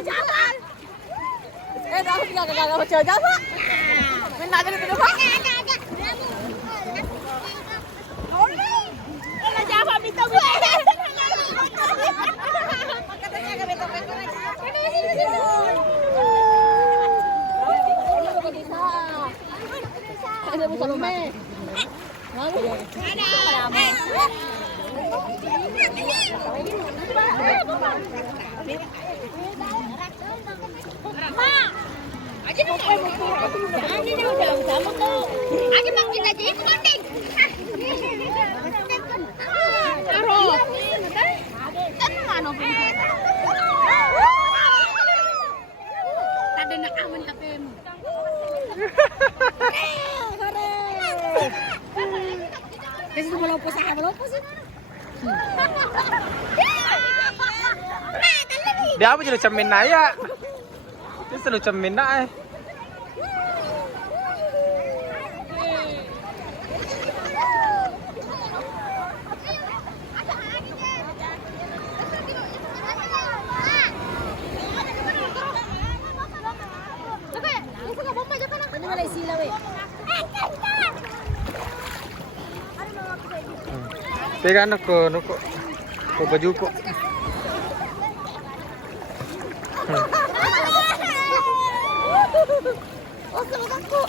Jangan. Dah gak jaga Pak. Main lagi dulu Pak. Kalau Java minta. Ada musuh me. Aja dong. Ini udah sama tuh. Aja makin aja itu penting. Taruh. Kan mana pun. Tadi nak aman kapemu. Kasi malopos sa malopos. Dia apa jadi cemin naya? Ini selalu cemin naya. Pegang nuko bajuku. Oh, sama aku.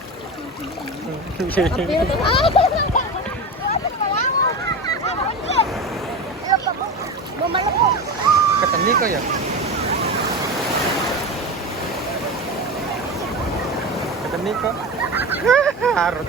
Ketemu kok ya? Ketemu kok. Harus.